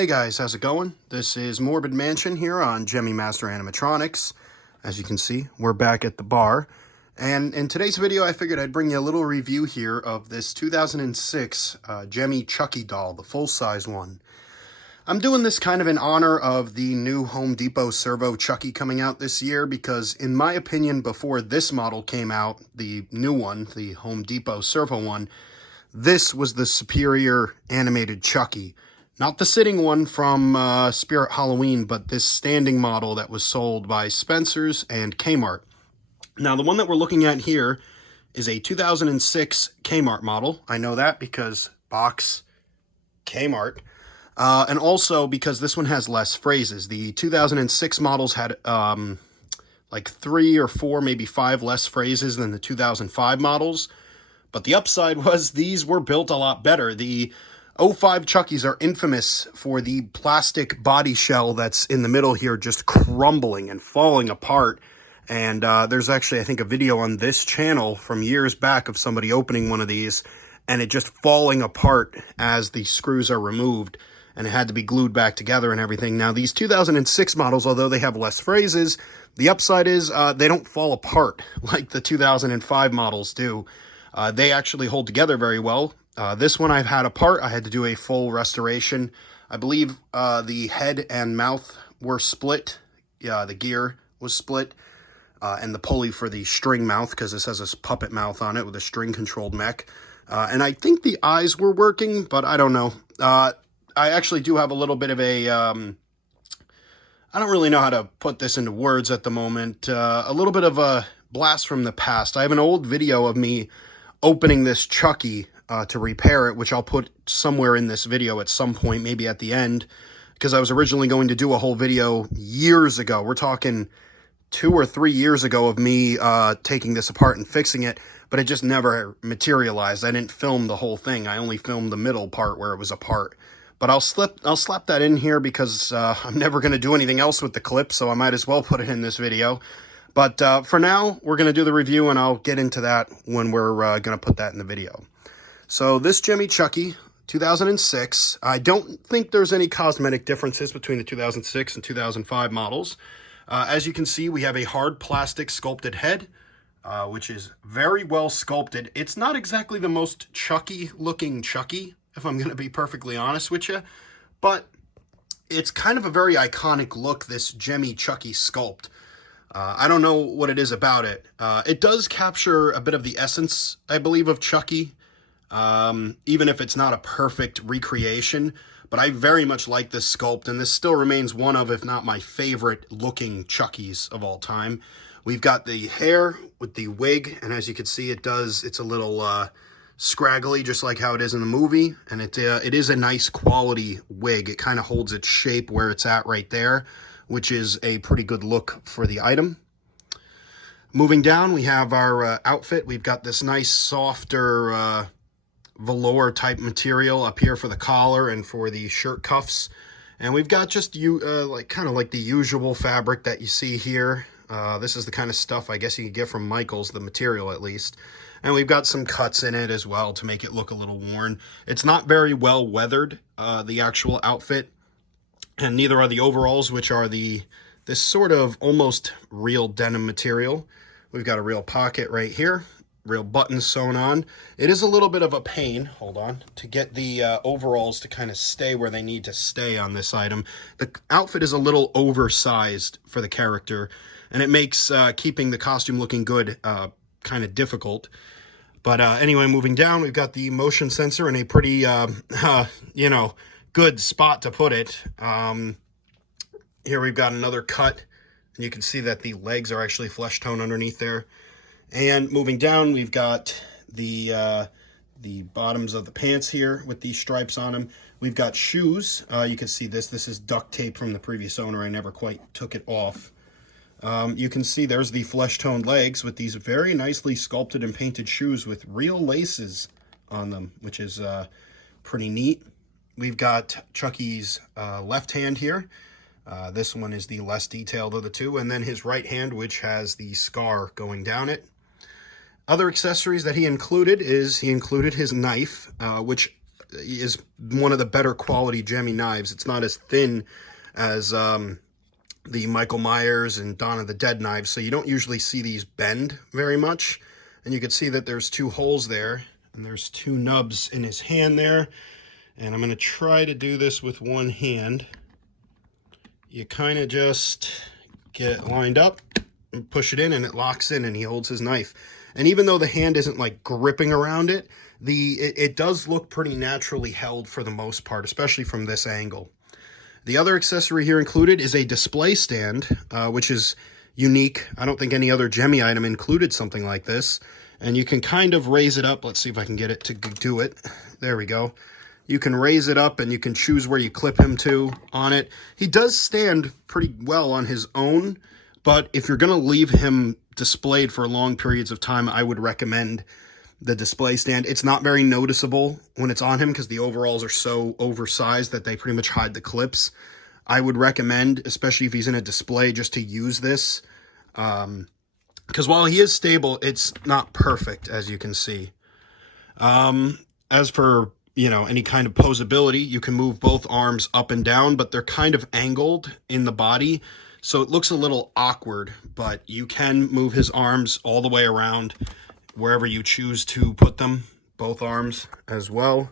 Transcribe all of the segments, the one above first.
Hey guys, how's it going? This is Morbid Mansion here on Gemmy Master Animatronics. As you can see, we're back at the bar. And in today's video, I figured I'd bring you a little review here of this 2006 Gemmy Chucky doll, the full-size one. I'm doing this kind of in honor of the new Home Depot Servo Chucky coming out this year because, in my opinion, before this model came out, the new one, the Home Depot Servo one, this was the superior animated Chucky. Not the sitting one from Spirit Halloween, but this standing model that was sold by Spencer's and Kmart. Now, the one that we're looking at here is a 2006 Kmart model. I know that because box Kmart. And also because this one has less phrases. The 2006 models had like 3 or 4, maybe 5 less phrases than the 2005 models. But the upside was these were built a lot better. The 05 Chuckies are infamous for the plastic body shell that's in the middle here just crumbling and falling apart. And there's actually, I think, a video on this channel from years back of somebody opening one of these and it just falling apart as the screws are removed. And it had to be glued back together and everything. Now, these 2006 models, although they have less phrases, the upside is they don't fall apart like the 2005 models do. They actually hold together very well. This one I've had apart. I had to do a full restoration. I believe the head and mouth were split. Yeah, the gear was split. And the pulley for the string mouth, because this has a puppet mouth on it with a string-controlled mech. And I think the eyes were working, but I don't know. I actually do have a little bit of a... I don't really know how to put this into words at the moment. A little bit of a blast from the past. I have an old video of me opening this Chucky to repair it, which I'll put somewhere in this video at some point, maybe at the end, because I was originally going to do a whole video years ago. We're talking 2 or 3 years ago of me taking this apart and fixing it, but it just never materialized. I didn't film the whole thing. I only filmed the middle part where it was apart. But I'll slap that in here because I'm never going to do anything else with the clip, so I might as well put it in this video. But for now, we're going to do the review, and I'll get into that when we're going to put that in the video. So this Gemmy Chucky, 2006, I don't think there's any cosmetic differences between the 2006 and 2005 models. As you can see, we have a hard plastic sculpted head, which is very well sculpted. It's not exactly the most Chucky-looking Chucky, if I'm going to be perfectly honest with you, but it's kind of a very iconic look, this Gemmy Chucky sculpt. I don't know what it is about it. It does capture a bit of the essence, I believe, of Chucky, even if it's not a perfect recreation. But I very much like this sculpt, and this still remains one of, if not my favorite looking Chuckies of all time. We've got the hair with the wig, and as you can see, it's a little scraggly, just like how it is in the movie. And it is a nice quality wig. It kind of holds its shape where it's at right there, which is a pretty good look for the item. Moving down, we have our outfit. We've got this nice, softer velour type material up here for the collar and for the shirt cuffs. And we've got just kind of like the usual fabric that you see here. This is the kind of stuff I guess you could get from Michael's, the material at least. And we've got some cuts in it as well to make it look a little worn. It's not very well weathered, the actual outfit. And neither are the overalls, which are this sort of almost real denim material. We've got a real pocket right here, real buttons sewn on. It is a little bit of a pain, hold on, to get the overalls to kind of stay where they need to stay on this item. The outfit is a little oversized for the character, and it makes keeping the costume looking good kind of difficult. But anyway, moving down, we've got the motion sensor in a pretty, good spot to put it. Here we've got another cut, and you can see that the legs are actually flesh tone underneath there. And moving down, we've got the bottoms of the pants here with these stripes on them. We've got shoes. You can see this. This is duct tape from the previous owner. I never quite took it off. You can see there's the flesh-toned legs with these very nicely sculpted and painted shoes with real laces on them, which is pretty neat. We've got Chucky's left hand here. This one is the less detailed of the two, and then his right hand, which has the scar going down it. Other accessories that he included his knife, which is one of the better quality Gemmy knives. It's not as thin as the Michael Myers and Dawn of the Dead knives, so you don't usually see these bend very much. And you can see that there's 2 holes there, and there's 2 nubs in his hand there. And I'm going to try to do this with one hand. You kind of just get it lined up and push it in, and it locks in, and he holds his knife. And even though the hand isn't like gripping around it, it does look pretty naturally held for the most part, especially from this angle. The other accessory here included is a display stand, which is unique. I don't think any other Gemmy item included something like this. And you can kind of raise it up. Let's see if I can get it to do it. There we go. You can raise it up and you can choose where you clip him to on it. He does stand pretty well on his own, but if you're going to leave him displayed for long periods of time, I would recommend the display stand. It's not very noticeable when it's on him because the overalls are so oversized that they pretty much hide the clips. I would recommend, especially if he's in a display, just to use this. Because while he is stable, it's not perfect, as you can see. As for, any kind of posability, you can move both arms up and down, but they're kind of angled in the body. So it looks a little awkward, but you can move his arms all the way around wherever you choose to put them, both arms as well.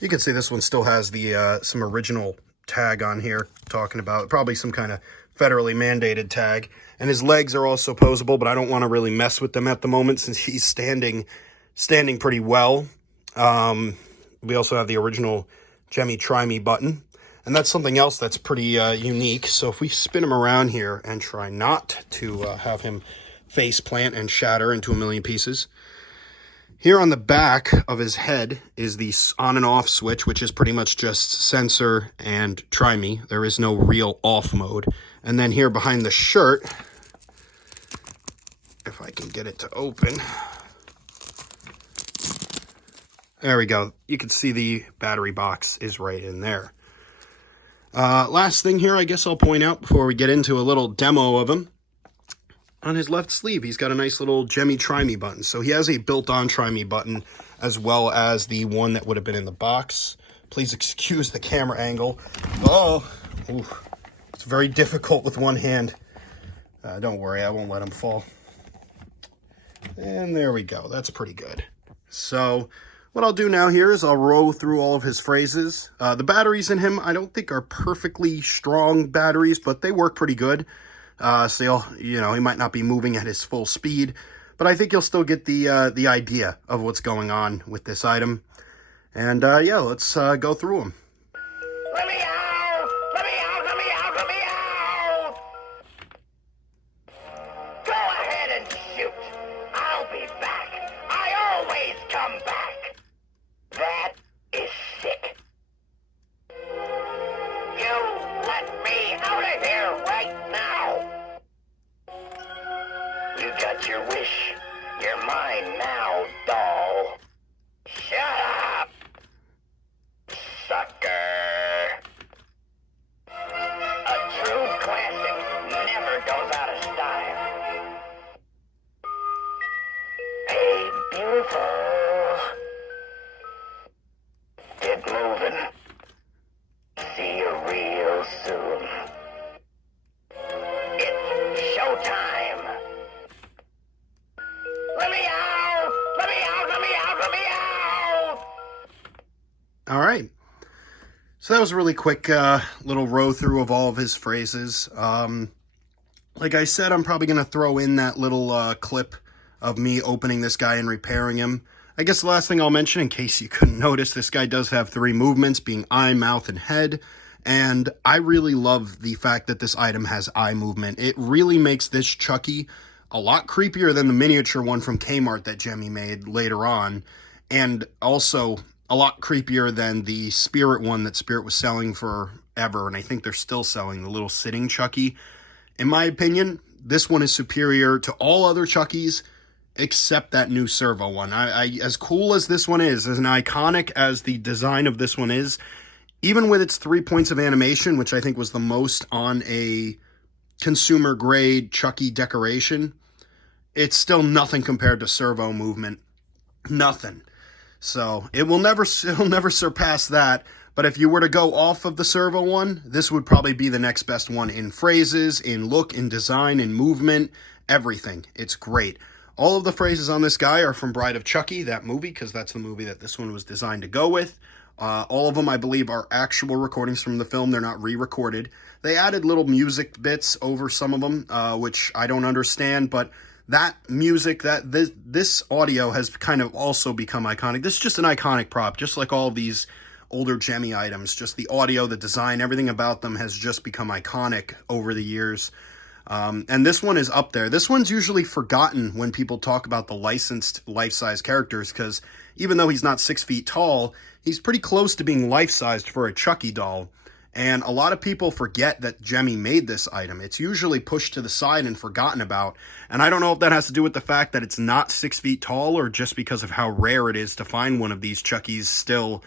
You can see this one still has the some original tag on here talking about probably some kind of federally mandated tag. And his legs are also posable, but I don't want to really mess with them at the moment since he's standing pretty well. We also have the original Gemmy Try Me button. And that's something else that's pretty unique. So if we spin him around here and try not to have him face plant and shatter into a million pieces. Here on the back of his head is the on and off switch, which is pretty much just sensor and try me. There is no real off mode. And then here behind the shirt, if I can get it to open. There we go. You can see the battery box is right in there. Last thing here, I guess I'll point out before we get into a little demo of him. On his left sleeve, he's got a nice little Gemmy Try Me button. So he has a built-on Try Me button as well as the one that would have been in the box. Please excuse the camera angle. Oh, ooh, it's very difficult with one hand. Don't worry, I won't let him fall. And there we go. That's pretty good. So what I'll do now here is I'll roll through all of his phrases. The batteries in him, I don't think are perfectly strong batteries, but they work pretty good. So he might not be moving at his full speed, but I think you'll still get the idea of what's going on with this item. And yeah, let's go through them. Let me out! Let me out! Let me out! Let me out! Go ahead and shoot. I'll be back. I always come back. That is sick. You let me out of here right now. You got your wish. You're mine now, doll. Shut up, sucker. A true classic never goes out of style. Hey, beautiful. Get moving. See you real soon. It's showtime. Let me out! Let me out! Let me out! Let me out! All right. So that was a really quick little row through of all of his phrases. Like I said, I'm probably going to throw in that little clip of me opening this guy and repairing him. I guess the last thing I'll mention, in case you couldn't notice, this guy does have 3 movements, being eye, mouth, and head. And I really love the fact that this item has eye movement. It really makes this Chucky a lot creepier than the miniature one from Kmart that Gemmy made later on. And also a lot creepier than the Spirit one that Spirit was selling forever. And I think they're still selling, the little sitting Chucky. In my opinion, this one is superior to all other Chuckies except that new servo one. As cool as this one is, as an iconic as the design of this one is, even with its 3 points of animation, which I think was the most on a consumer grade Chucky decoration, it's still nothing compared to servo movement. Nothing. So it'll never surpass that. But if you were to go off of the servo one, this would probably be the next best one in phrases, in look, in design, in movement, everything. It's great. All of the phrases on this guy are from Bride of Chucky, that movie, because that's the movie that this one was designed to go with. All of them, I believe, are actual recordings from the film. They're not re-recorded. They added little music bits over some of them, which I don't understand, but that music, this audio has kind of also become iconic. This is just an iconic prop, just like all of these older Gemmy items. Just the audio, the design, everything about them has just become iconic over the years. And this one is up there. This one's usually forgotten when people talk about the licensed life-size characters, because even though he's not 6 feet tall, he's pretty close to being life-sized for a Chucky doll. And a lot of people forget that Gemmy made this item. It's usually pushed to the side and forgotten about. And I don't know if that has to do with the fact that it's not 6 feet tall, or just because of how rare it is to find one of these Chuckies still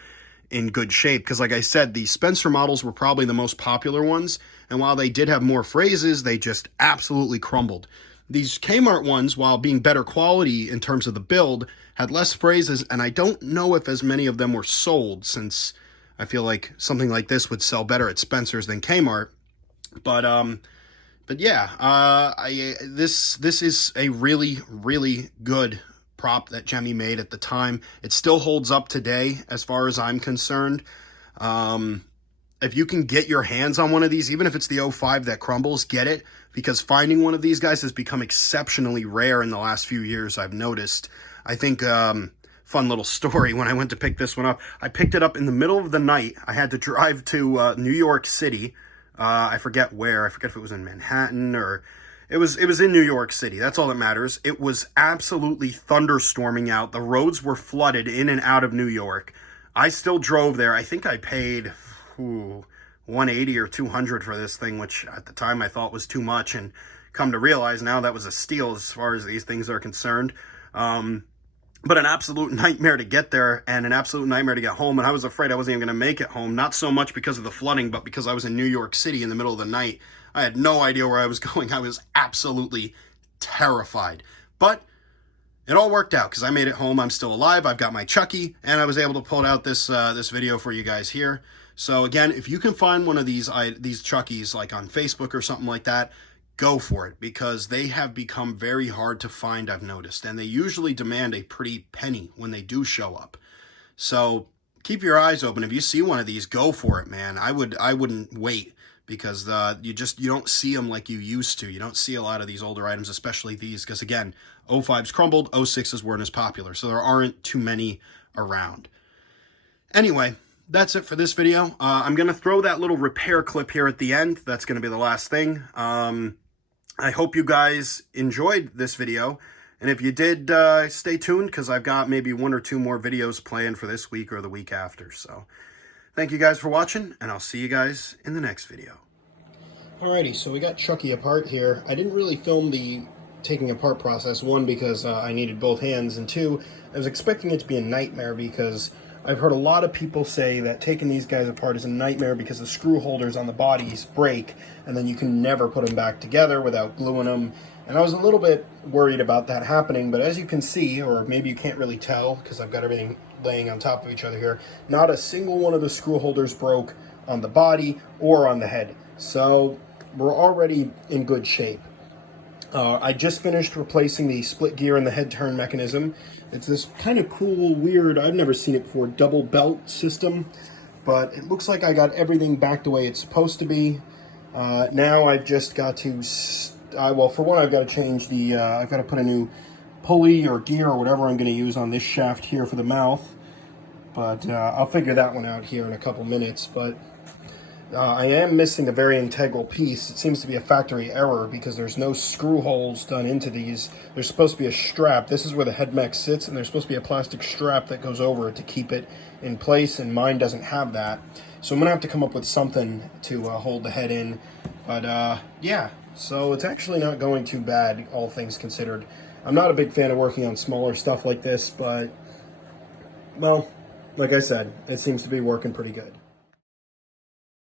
in good shape. Because like I said, the Spencer models were probably the most popular ones. And while they did have more phrases, they just absolutely crumbled. These Kmart ones, while being better quality in terms of the build, had less phrases, and I don't know if as many of them were sold, since I feel like something like this would sell better at Spencer's than Kmart. But yeah, this is a really, really good prop that Gemmy made at the time. It still holds up today, as far as I'm concerned. If you can get your hands on one of these, even if it's the 05 that crumbles, get it, because finding one of these guys has become exceptionally rare in the last few years, I've noticed. I think, fun little story, when I went to pick this one up, I picked it up in the middle of the night. I had to drive to New York City. I forget where. I forget if it was in Manhattan or... It was in New York City. That's all that matters. It was absolutely thunderstorming out. The roads were flooded in and out of New York. I still drove there. I think I paid... $180 or $200 for this thing, which at the time I thought was too much, and come to realize now that was a steal as far as these things are concerned. But an absolute nightmare to get there, and an absolute nightmare to get home, and I was afraid I wasn't even going to make it home, not so much because of the flooding, but because I was in New York City in the middle of the night. I had no idea where I was going. I was absolutely terrified. But it all worked out, because I made it home. I'm still alive. I've got my Chucky, and I was able to pull out this video for you guys here. So again, if you can find one of these Chuckies, like on Facebook or something like that, go for it, because they have become very hard to find, I've noticed, and they usually demand a pretty penny when they do show up. So keep your eyes open. If you see one of these, go for it, man. I wouldn't wait, because you don't see them like you used to. You don't see a lot of these older items, especially these, because again, 05s crumbled, 06s weren't as popular, so there aren't too many around. Anyway, that's it for this video. I'm going to throw that little repair clip here at the end. That's going to be the last thing. I hope you guys enjoyed this video. And if you did, stay tuned, because I've got maybe 1 or 2 more videos planned for this week or the week after. So thank you guys for watching, and I'll see you guys in the next video. Alrighty, so we got Chucky apart here. I didn't really film the taking apart process. 1, because I needed both hands, and 2, I was expecting it to be a nightmare, because I've heard a lot of people say that taking these guys apart is a nightmare because the screw holders on the bodies break, and then you can never put them back together without gluing them. And I was a little bit worried about that happening, but as you can see, or maybe you can't really tell because I've got everything laying on top of each other here, not a single one of the screw holders broke on the body or on the head. So we're already in good shape. I just finished replacing the split gear and the head turn mechanism. It's this kind of cool, weird, I've never seen it before, double belt system. But it looks like I got everything back the way it's supposed to be. Now I've just got to, well, for one, I've got to change the, I've got to put a new pulley or gear or whatever I'm going to use on this shaft here for the mouth. But I'll figure that one out here in a couple minutes. But I am missing a very integral piece. It seems to be a factory error because there's no screw holes done into these. There's supposed to be a strap. This is where the head mech sits, and there's supposed to be a plastic strap that goes over it to keep it in place, and mine doesn't have that. So I'm going to have to come up with something to hold the head in. But yeah, so it's actually not going too bad, all things considered. I'm not a big fan of working on smaller stuff like this, but, well, like I said, it seems to be working pretty good.